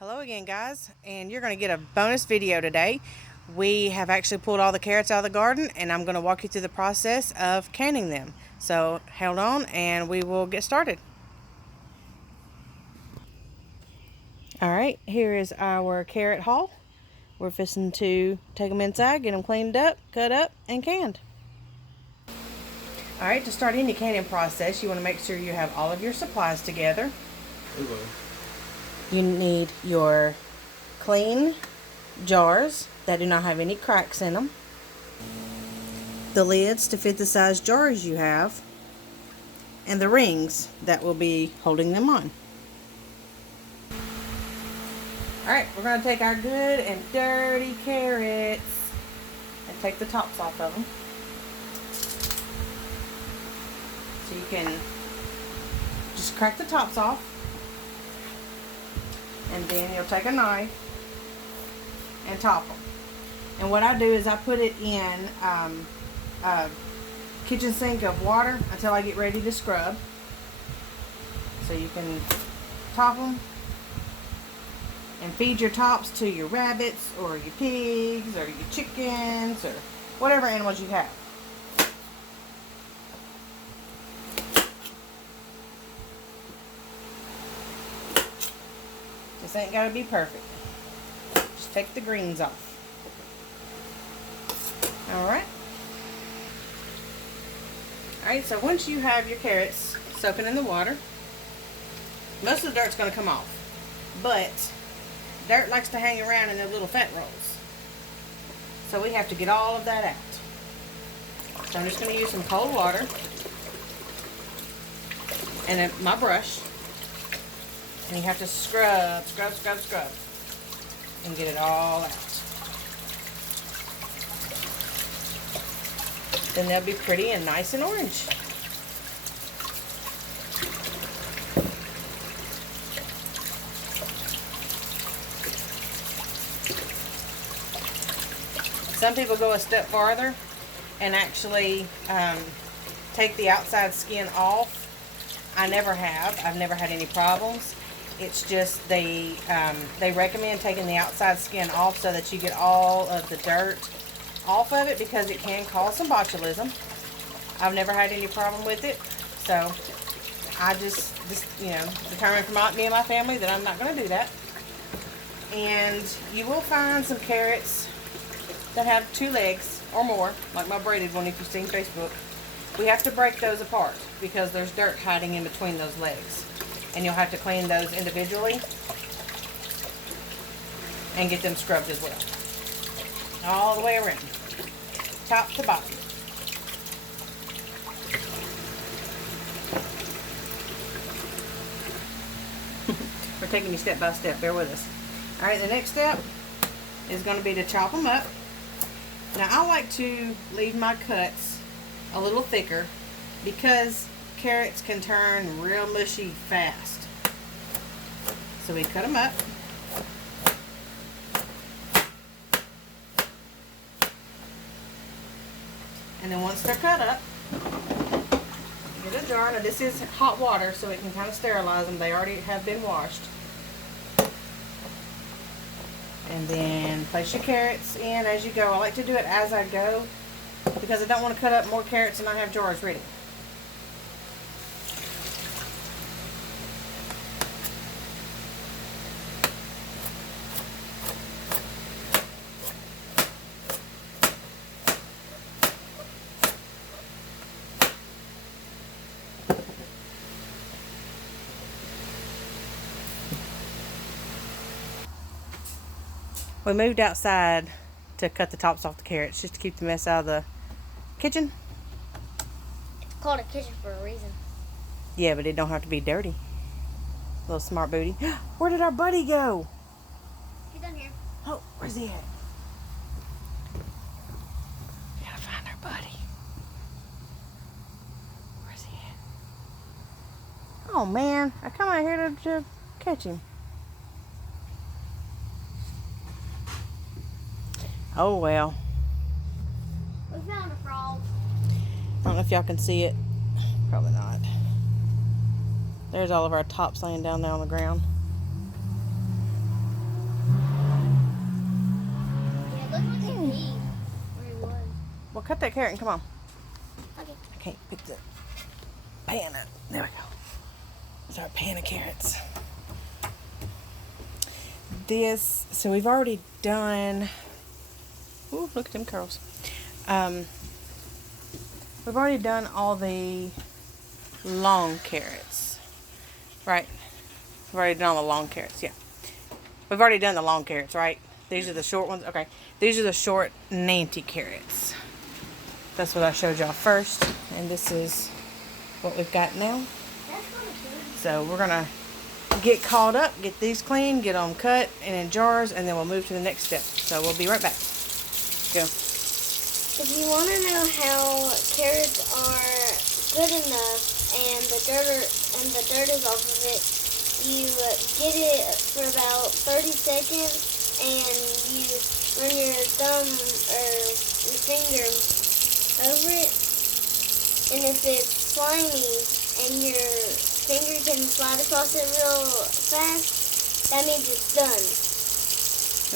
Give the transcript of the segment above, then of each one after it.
Hello again, guys, and you're going to get a bonus video today. We have actually pulled all the carrots out of the garden, and I'm going to walk you through the process of canning them. So hold on and we will get started. Alright, here is our carrot haul. We're fixing to take them inside, get them cleaned up, cut up, and canned. Alright, to start any canning process, you want to make sure you have all of your supplies together. You need your clean jars that do not have any cracks in them, the lids to fit the size jars you have, and the rings that will be holding them on. Alright, we're going to take our good and dirty carrots and take the tops off of them. So you can just crack the tops off, and then you'll take a knife and top them. And what I do is I put it in a kitchen sink of water until I get ready to scrub. So you can top them and feed your tops to your rabbits or your pigs or your chickens or whatever animals you have. This ain't gotta be perfect. Just take the greens off. Alright. Alright, so once you have your carrots soaking in the water, most of the dirt's gonna come off. But dirt likes to hang around in their little fat rolls. So we have to get all of that out. So I'm just gonna use some cold water and my brush. And you have to scrub, and get it all out. Then they'll be pretty and nice and orange. Some people go a step farther and actually take the outside skin off. I never have. I've never had any problems. It's just they recommend taking the outside skin off so that you get all of the dirt off of it, because it can cause some botulism. I've never had any problem with it, so I just determined for me and my family that I'm not going to do that. And you will find some carrots that have 2 legs or more, like my braided one if you've seen Facebook. We have to break those apart because there's dirt hiding in between those legs. And you'll have to clean those individually and get them scrubbed as well. All the way around, top to bottom. We're taking you step by step, bear with us. Alright, the next step is going to be to chop them up. Now I like to leave my cuts a little thicker because carrots can turn real mushy fast. So we cut them up. And then once they're cut up, get a jar. Now this is hot water, so it can kind of sterilize them. They already have been washed. And then place your carrots in as you go. I like to do it as I go because I don't want to cut up more carrots and not have jars ready. We moved outside to cut the tops off the carrots just to keep the mess out of the kitchen. It's called a kitchen for a reason. Yeah, but it don't have to be dirty. Little smart booty. Where did our buddy go? He's down here. Oh, where's he at? We gotta find our buddy. Where's he at? Oh man, I come out here to catch him. Oh well. We found a frog. I don't know if y'all can see it. Probably not. There's all of our tops laying down there on the ground. cut that carrot and come on. Okay. I can't pick the pan up. There we go. It's our pan of carrots. So we've already done, ooh, look at them curls. We've already done all the long carrots, right? We've already done all the long carrots, yeah. We've already done the long carrots, right? These are the short ones, okay. These are the short Nancy carrots. That's what I showed y'all first, and this is what we've got now. That's kind of good. So we're gonna get caught up, get these clean, get them cut and in jars, and then we'll move to the next step. So we'll be right back. Go. If you want to know how carrots are good enough and the dirt is off of it, you get it for about 30 seconds and you run your thumb or your finger over it. And if it's slimy and your finger can slide across it real fast, that means it's done.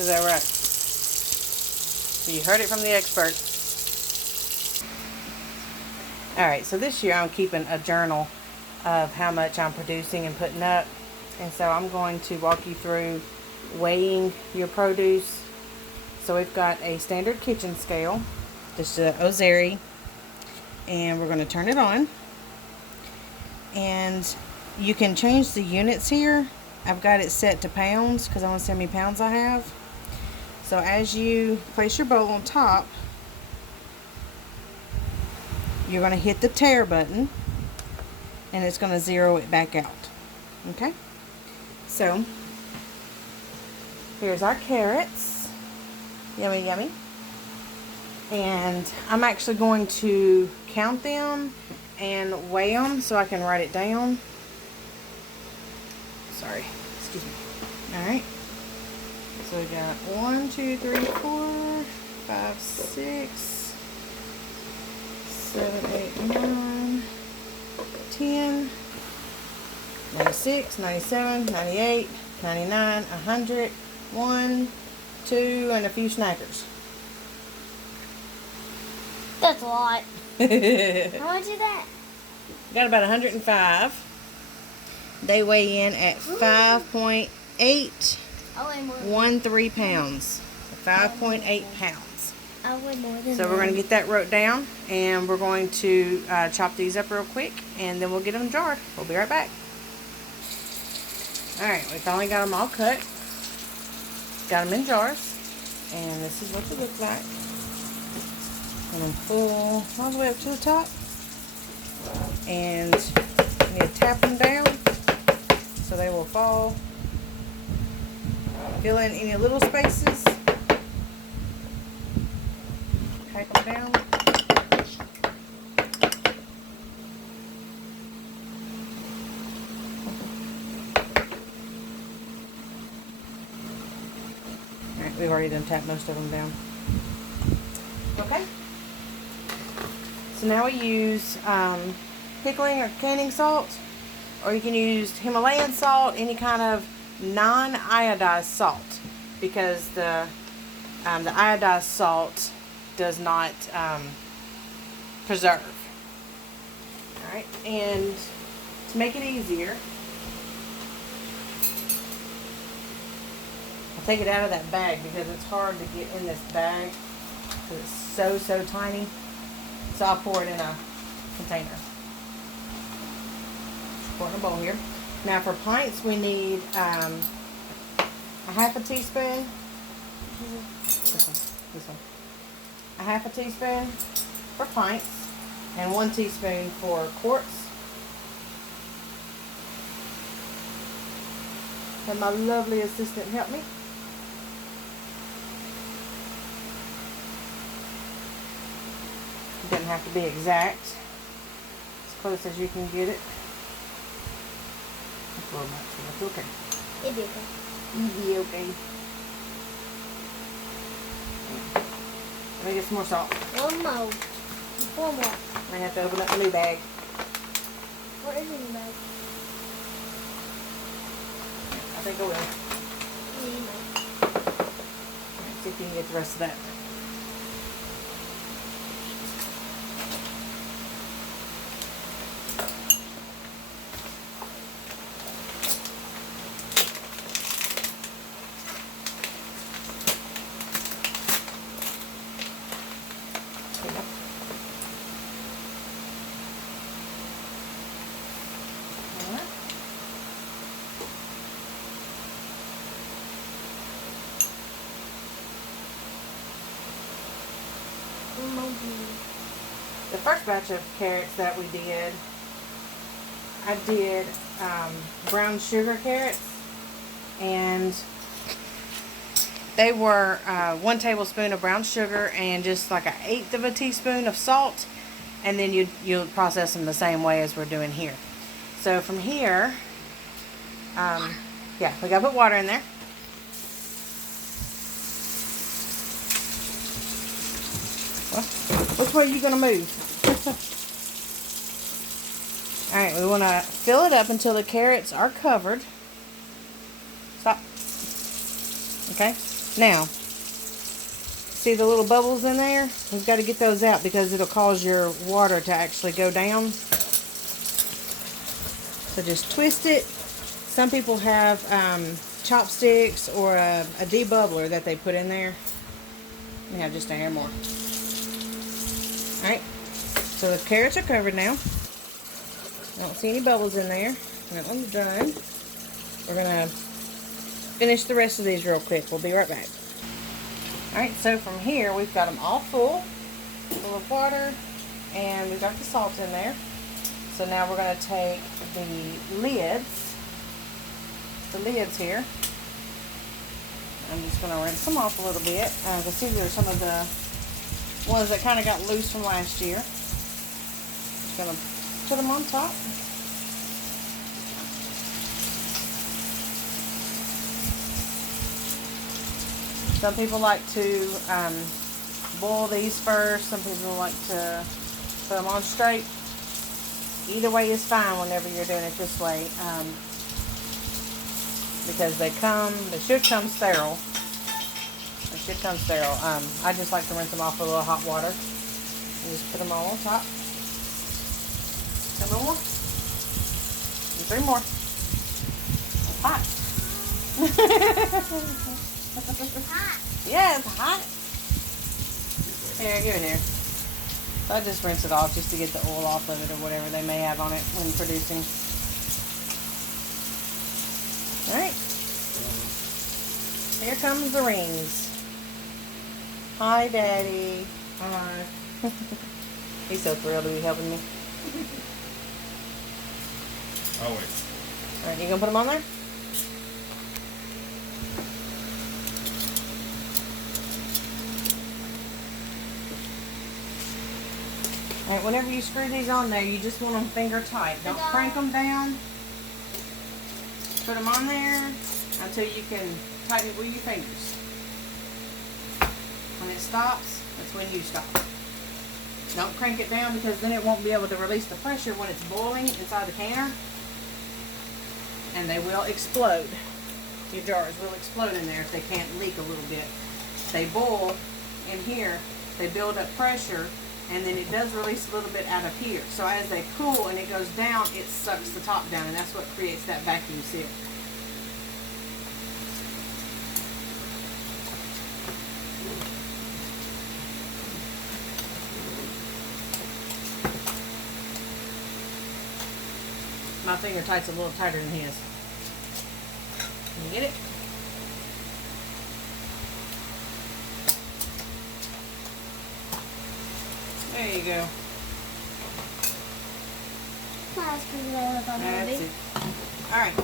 Is that right? You heard it from the expert. Alright, so this year I'm keeping a journal of how much I'm producing and putting up. And so I'm going to walk you through weighing your produce. So we've got a standard kitchen scale. This is Ozeri. And we're going to turn it on. And you can change the units here. I've got it set to pounds because I want to see how many pounds I have. So as you place your bowl on top, you're going to hit the tare button and it's going to zero it back out. Okay? So here's our carrots. Yummy, yummy. And I'm actually going to count them and weigh them so I can write it down. Sorry, excuse me. Alright. So we got 1, 2, 3, 4, 5, 6, 7, 8, 9, 10, 96, 97, 98, 99, 100, 1, 2, and a few snackers. That's a lot. How much is that? Got about 105. They weigh in at 5.813 pounds. 5.8 pounds. I weigh more than So we're going to get that wrote down, and we're going to chop these up real quick, and then we'll get them jarred. We'll be right back. Alright, we finally got them all cut. Got them in jars, and this is what they look like. And then pull all the way up to the top, and you need to tap them down so they will fall. Fill in any little spaces. Tighten them down. Alright, we've already done tapped most of them down. Okay. So now we use pickling or canning salt, or you can use Himalayan salt, any kind of non-iodized salt, because the iodized salt does not preserve. All right, and to make it easier, I'll take it out of that bag because it's hard to get in this bag because it's so tiny. So I'll pour it in a container. Pour it in a bowl here. Now for pints, we need a half a teaspoon. This one. A half a teaspoon for pints and 1 teaspoon for quarts. And my lovely assistant help me. It doesn't have to be exact. As close as you can get it. That's a little much, but that's okay. It'd be okay. It'd be okay. Let me get some more salt. One more. One more. I have to open up the new bag. Where is it in the bag? I think I will. Yeah. Let's see if you can get the rest of that. The first batch of carrots that we did, I did brown sugar carrots, and they were 1 tablespoon of brown sugar and just like 1/8 of a teaspoon of salt, and then you'll process them the same way as we're doing here. So from here, yeah, we gotta put water in there. Well, which way are you gonna move? Alright, we want to fill it up until the carrots are covered. Stop. Okay, now, see the little bubbles in there? We've got to get those out because it'll cause your water to actually go down. So just twist it. Some people have chopsticks or a debubbler that they put in there. We have just a hair more. Alright, so the carrots are covered now. I don't see any bubbles in there. That one's done. We're going to finish the rest of these real quick. We'll be right back. Alright, so from here we've got them all full of water, and we've got the salt in there. So now we're going to take the lids here. I'm just going to rinse them off a little bit. You can see there's some of the ones that kind of got loose from last year. Just going to put them on top. Some people like to boil these first. Some people like to put them on straight. Either way is fine whenever you're doing it this way, because they should come sterile. They should come sterile. I just like to rinse them off with a little hot water and just put them all on top. A little more. And 3 more. It's hot. Hot. Yeah, it's hot. Here, give it here. So I just rinse it off just to get the oil off of it or whatever they may have on it when producing. Alright. Here comes the rings. Hi, Daddy. Hi. He's so thrilled to be helping me. Always. Alright, you gonna put them on there? Alright, whenever you screw these on there, you just want them finger tight. Don't crank them down. Put them on there until you can tighten it with your fingers. When it stops, that's when you stop. Don't crank it down because then it won't be able to release the pressure when it's boiling inside the canner. And they will explode. Your jars will explode in there if they can't leak a little bit. They boil in here, they build up pressure, and then it does release a little bit out of here. So as they cool and it goes down, it sucks the top down, and that's what creates that vacuum seal. My finger tight's a little tighter than his. Can you get it? There you go. That's it. Alright.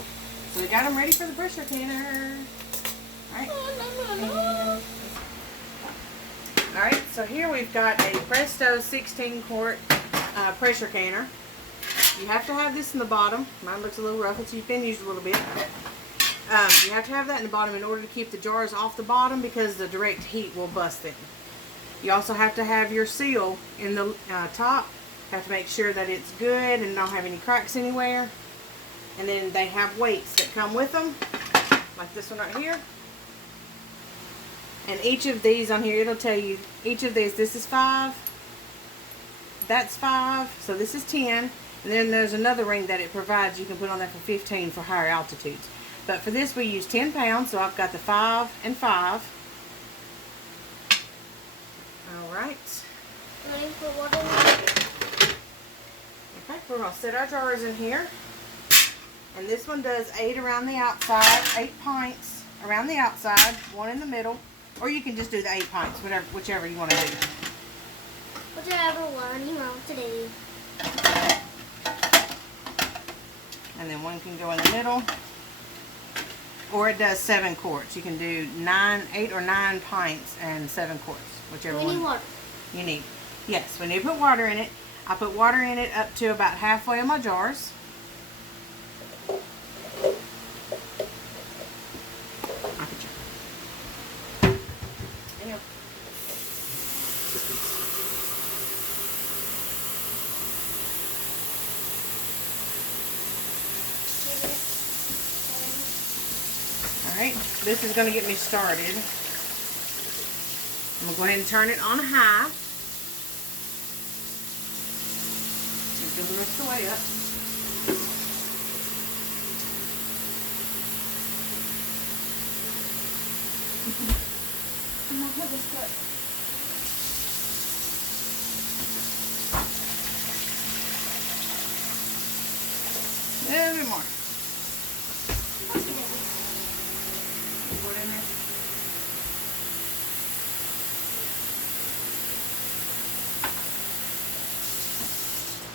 So we got them ready for the pressure canner. Alright. Alright, so here we've got a Presto 16-quart pressure canner. You have to have this in the bottom. Mine looks a little rough. It's been used a little bit. You have to have that in the bottom in order to keep the jars off the bottom because the direct heat will bust it. You also have to have your seal in the top. You have to make sure that it's good and don't have any cracks anywhere. And then they have weights that come with them, like this one right here. And each of these on here, it'll tell you, each of these, this is 5, that's 5, so this is 10. And then there's another ring that it provides you can put on there for 15 for higher altitudes. But for this we use 10 pounds, so I've got the 5 and 5. Alright. Ready for water now? Okay, we're going to set our jars in here. And this one does 8 around the outside, 8 pints around the outside, 1 in the middle. Or you can just do the 8 pints, whichever you want to do. Whichever one you want to do. And then one can go in the middle. Or it does 7 quarts. You can do 8 or 9 pints and 7 quarts. Whichever We one need water. you need. Yes, we need to put water in it. I put water in it up to about halfway of my jars. Yeah. Alright, this is going to get me started. I'm going to go ahead and turn it on high. And fill the rest of the way up. I'm going to have this cut. A little bit more. Put it in there.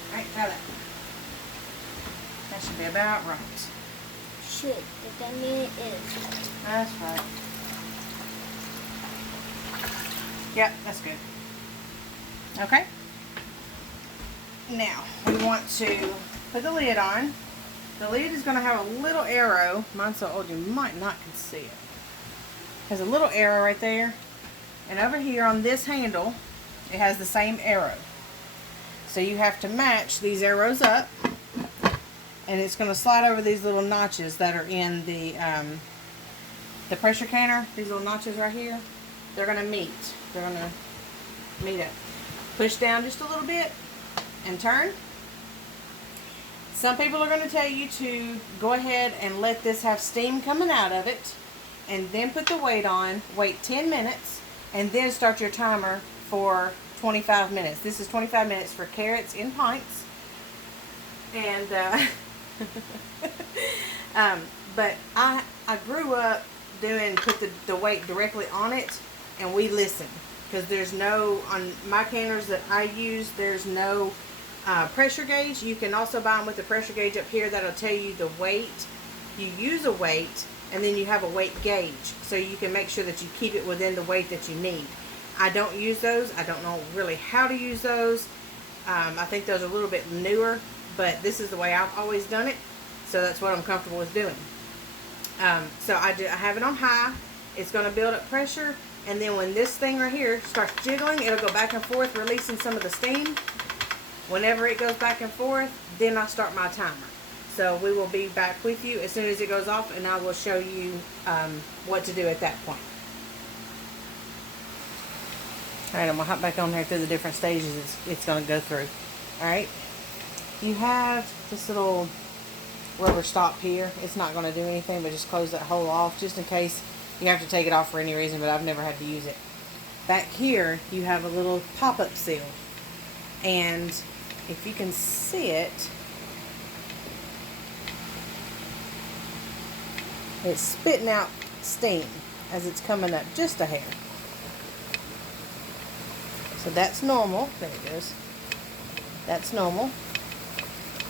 Alright, try that. That should be about right. Should, but that mean it is. That's right. Yep, that's good. Okay. Now, we want to put the lid on. The lid is going to have a little arrow. Mine's so old you might not can see it. Has a little arrow right there. And over here on this handle, it has the same arrow. So you have to match these arrows up. And it's going to slide over these little notches that are in the pressure canner. These little notches right here. They're going to meet. They're going to meet up. Push down just a little bit and turn. Some people are going to tell you to go ahead and let this have steam coming out of it, and then put the weight on, wait 10 minutes, and then start your timer for 25 minutes. This is 25 minutes for carrots in pints. And but I grew up put the weight directly on it, and we listen, because there's no, on my canners that I use, there's no pressure gauge. You can also buy them with the pressure gauge up here that'll tell you the weight. You use a weight, and then you have a weight gauge, so you can make sure that you keep it within the weight that you need. I don't use those. I don't know really how to use those. I think those are a little bit newer, but this is the way I've always done it, so that's what I'm comfortable with doing. So I have it on high. It's going to build up pressure, and then when this thing right here starts jiggling, it'll go back and forth, releasing some of the steam. Whenever it goes back and forth, then I start my timer. So we will be back with you as soon as it goes off, and I will show you what to do at that point. Alright, I'm going to hop back on here through the different stages it's going to go through. Alright, you have this little rubber stop here. It's not going to do anything, but just close that hole off just in case you have to take it off for any reason, but I've never had to use it. Back here, you have a little pop-up seal. And if you can see it, it's spitting out steam as it's coming up just a hair. So that's normal. There it goes. That's normal.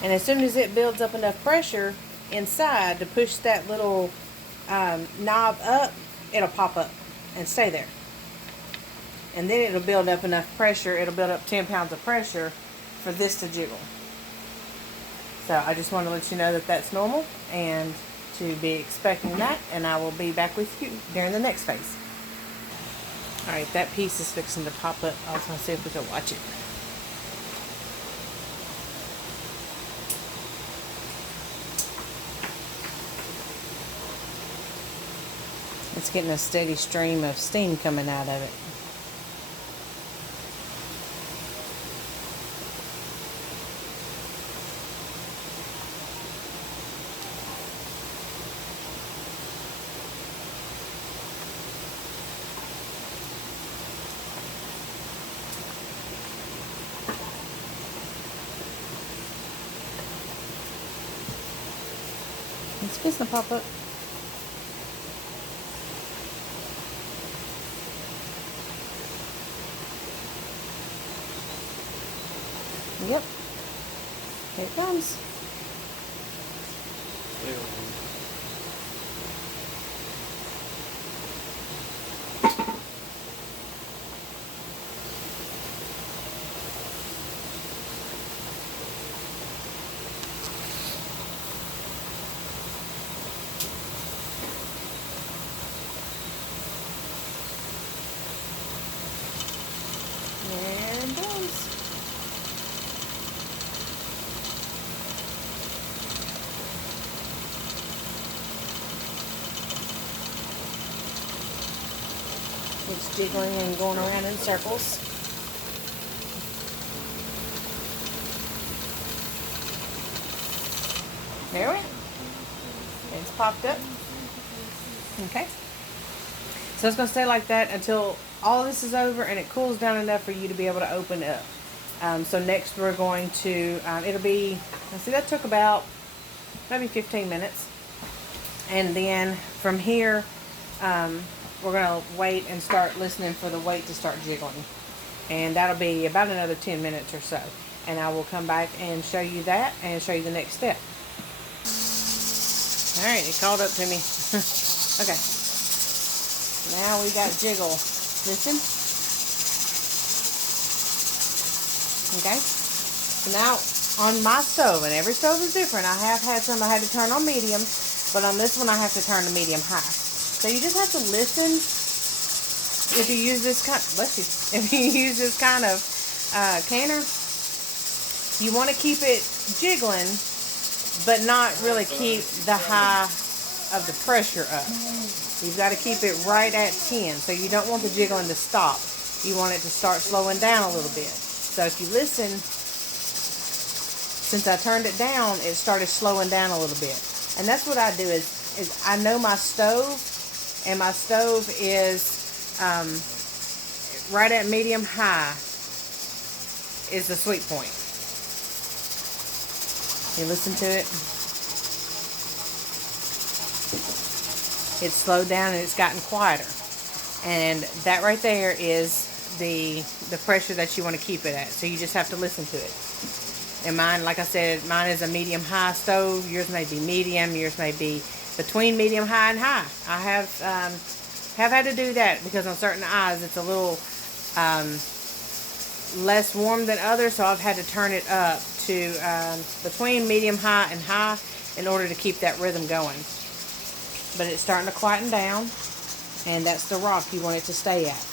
And as soon as it builds up enough pressure inside to push that little knob up, it'll pop up and stay there. And then it'll build up enough pressure. It'll build up 10 pounds of pressure for this to jiggle. So I just want to let you know that that's normal and to be expecting that. And I will be back with you during the next phase. Alright, that piece is fixing to pop up. I was going to see if we could watch it. It's getting a steady stream of steam coming out of it. It's fixing to pop up. Yep. Here it comes. There it goes. It's jiggling and going around in circles. There we go. It's popped up. Okay. So it's going to stay like that until all this is over and it cools down enough for you to be able to open it up. So next we're going to, it'll be, let's see, that took about maybe 15 minutes. And then from here, we're going to wait and start listening for the weight to start jiggling. And that'll be about another 10 minutes or so. And I will come back and show you that and show you the next step. Alright, it called up to me. Okay. Now we got jiggle. Listen. Okay. So now on my stove, and every stove is different. I have had some I had to turn on medium, but on this one I have to turn to medium high. So you just have to listen. If you use this kind, if you use this kind of canner, you want to keep it jiggling, but not really keep the high of the pressure up. You've got to keep it right at 10. So you don't want the jiggling to stop. You want it to start slowing down a little bit. So if you listen, since I turned it down, it started slowing down a little bit. And that's what I do is I know my stove, and my stove is right at medium high is the sweet point. You listen to it. It's slowed down and it's gotten quieter. And that right there is the pressure that you want to keep it at. So you just have to listen to it. And mine, like I said, mine is a medium-high stove. Yours may be medium. Yours may be between medium-high and high. I have had to do that because on certain eyes it's a little less warm than others. So I've had to turn it up to between medium-high and high in order to keep that rhythm going. But it's starting to quieten down, and that's the rock you want it to stay at.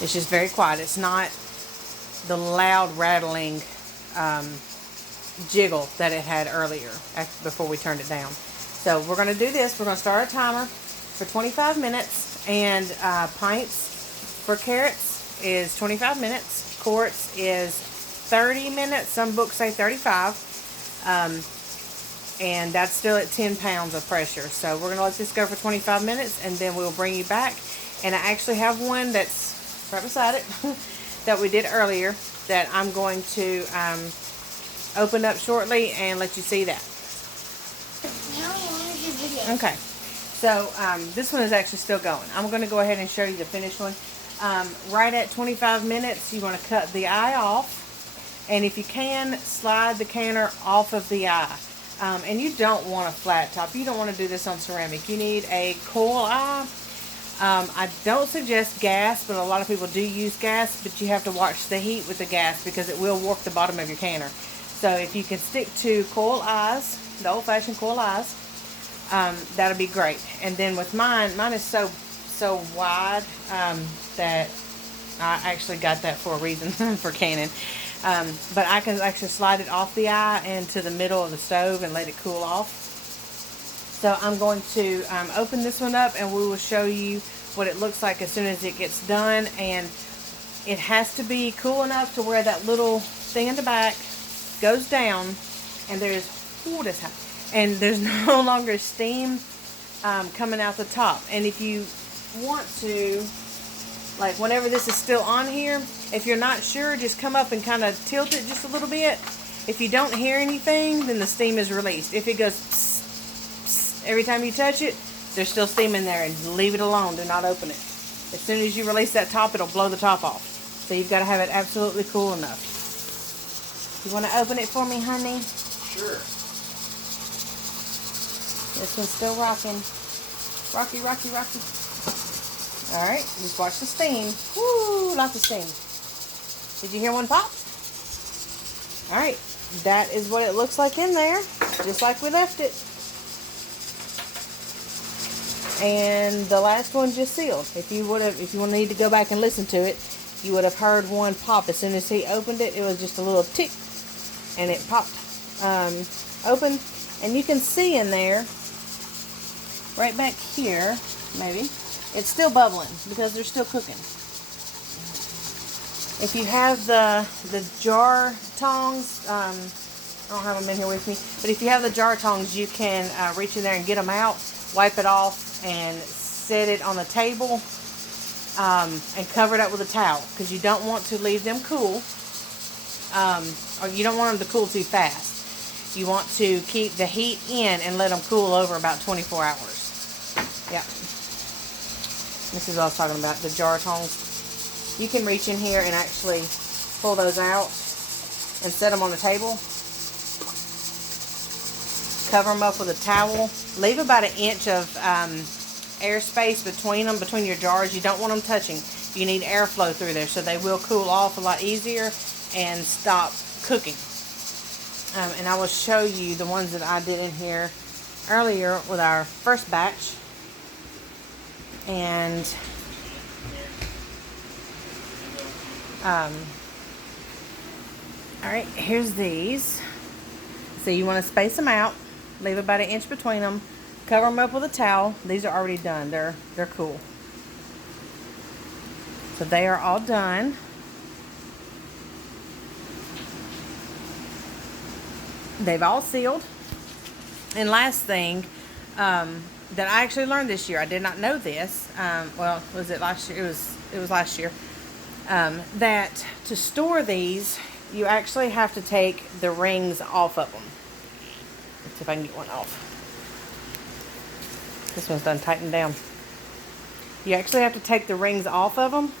It's just very quiet. It's not the loud rattling jiggle that it had earlier before we turned it down. So we're going to do this. We're going to start a timer for 25 minutes, and pints for carrots is 25 minutes. Quarts is 30 minutes. Some books say 35. And that's still at 10 pounds of pressure. So we're going to let this go for 25 minutes, and then we'll bring you back. And I actually have one that's right beside it that we did earlier that I'm going to open up shortly and let you see that. How long is your video? Okay. So this one is actually still going. I'm going to go ahead and show you the finished one. Right at 25 minutes, you want to cut the eye off, and if you can, slide the canner off of the eye. And you don't want a flat top. You don't want to do this on ceramic. You need a coil eye. I don't suggest gas, but a lot of people do use gas, but you have to watch the heat with the gas because it will warp the bottom of your canner. So if you can stick to coil eyes, the old-fashioned coil eyes, that'll be great. And then with mine is so wide that I actually got that for a reason for canning. But I can actually slide it off the eye into the middle of the stove and let it cool off. So I'm going to open this one up, and we will show you what it looks like as soon as it gets done. And it has to be cool enough to where that little thing in the back goes down, and there's no longer steam coming out the top. And if you want to, like whenever this is still on here, if you're not sure, just come up and kind of tilt it just a little bit. If you don't hear anything, then the steam is released. If it goes psst, psst, every time you touch it, there's still steam in there, and leave it alone. Do not open it. As soon as you release that top, it'll blow the top off. So you've got to have it absolutely cool enough. You want to open it for me, honey? Sure. This one's still rocking. Rocky, rocky, rocky. Alright, just watch the steam. Woo, lots of steam. Did you hear one pop? Alright, that is what it looks like in there. Just like we left it. And the last one just sealed. If you need to go back and listen to it, you would have heard one pop. As soon as he opened it, it was just a little tick. And it popped open. And you can see in there, right back here, maybe, it's still bubbling because they're still cooking. If you have the jar tongs, I don't have them in here with me, but if you have the jar tongs, you can reach in there and get them out, wipe it off, and set it on the table, and cover it up with a towel, because you don't want to leave them cool, or you don't want them to cool too fast. You want to keep the heat in and let them cool over about 24 hours. Yeah. This is what I was talking about, the jar tongs. You can reach in here and actually pull those out and set them on the table. Cover them up with a towel. Leave about 1 inch of airspace between them, between your jars. You don't want them touching. You need airflow through there, so they will cool off a lot easier and stop cooking. And I will show you the ones that I did in here earlier with our first batch. And alright, here's these. So you want to space them out, leave about 1 inch between them, cover them up with a towel. These are already done. They're cool. So they are all done. They've all sealed. And last thing that I actually learned this year, I did not know this. Well, was it last year? It was last year. That to store these, you actually have to take the rings off of them. Let's see if I can get one off. This one's done tightened down. You actually have to take the rings off of them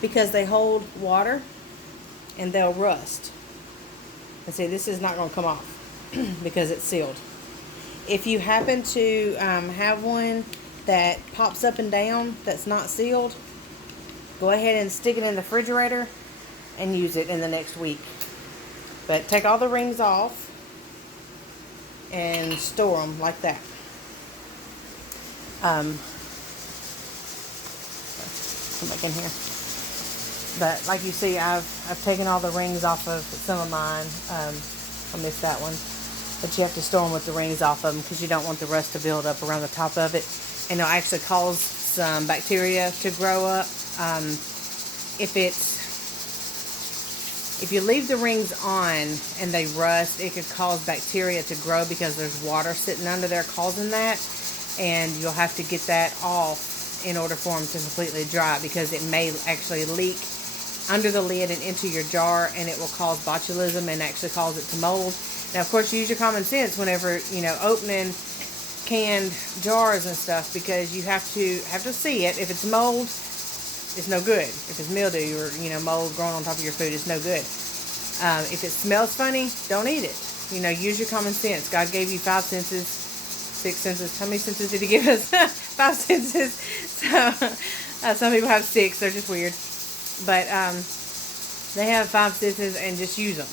because they hold water and they'll rust. And see, this is not going to come off because it's sealed. If you happen to have one that pops up and down that's not sealed, go ahead and stick it in the refrigerator and use it in the next week. But take all the rings off and store them like that. Come back in here. But like you see, I've taken all the rings off of some of mine. I missed that one. But you have to store them with the rings off of them because you don't want the rust to build up around the top of it. And it'll actually cause some bacteria to grow up. If you leave the rings on and they rust, it could cause bacteria to grow because there's water sitting under there causing that. And you'll have to get that off in order for them to completely dry, because it may actually leak under the lid and into your jar, and it will cause botulism and actually cause it to mold. Now, of course, use your common sense whenever, opening canned jars and stuff, because you have to see it. If it's mold, it's no good. If it's mildew or, mold growing on top of your food, it's no good. If it smells funny, don't eat it. Use your common sense. God gave you 5 senses, 6 senses. How many senses did he give us? 5 senses. So, some people have 6. They're just weird. But, they have 5 senses, and just use them.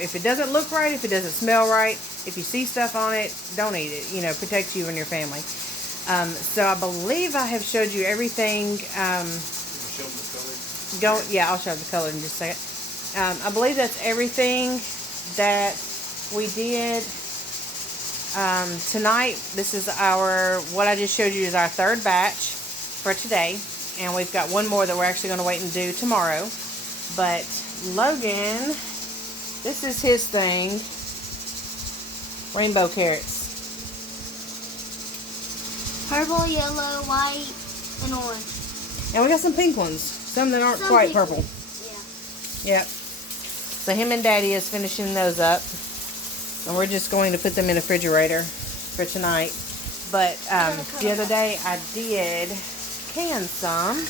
If it doesn't look right, if it doesn't smell right, if you see stuff on it, don't eat it. Protect you and your family. So I believe I have showed you everything. Show them the color. Yeah, I'll show the color in just a second. I believe that's everything that we did tonight. This is what I just showed you is our 3rd batch for today. And we've got one more that we're actually going to wait and do tomorrow. But Logan, this is his thing. Rainbow carrots. Purple, yellow, white, and orange. And we got some pink ones. Some that aren't quite purple. Yeah. Yep. So him and Daddy is finishing those up. And we're just going to put them in the refrigerator for tonight. But the other day I did can some.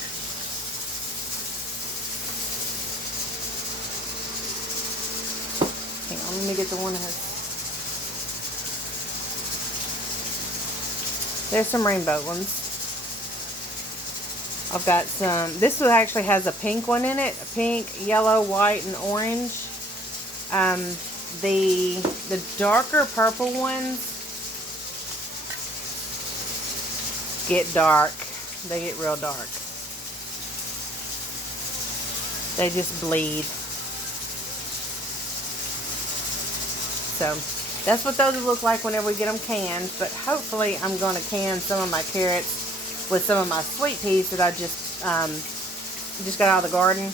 Hang on, let me get the one that has. There's some rainbow ones. I've got some. This one actually has a pink one in it. Pink, yellow, white, and orange. The darker purple ones get dark. They get real dark. They just bleed. So that's what those look like whenever we get them canned. But hopefully I'm going to can some of my carrots with some of my sweet peas that I just got out of the garden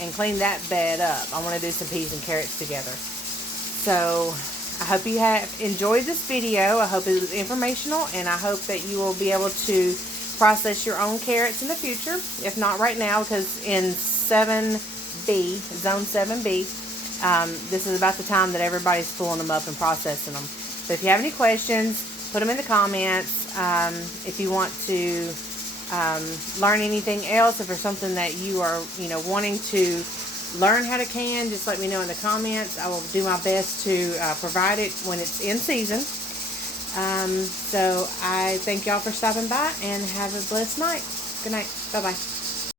and clean that bed up. I want to do some peas and carrots together. So I hope you have enjoyed this video. I hope it was informational, and I hope that you will be able to process your own carrots in the future. If not right now, because in 7B, zone 7B, this is about the time that everybody's pulling them up and processing them. So if you have any questions, put them in the comments. If you want to learn anything else, if there's something that you are, wanting to learn how to can, just let me know in the comments. I will do my best to provide it when it's in season. So I thank y'all for stopping by, and have a blessed night. Good night. Bye-bye.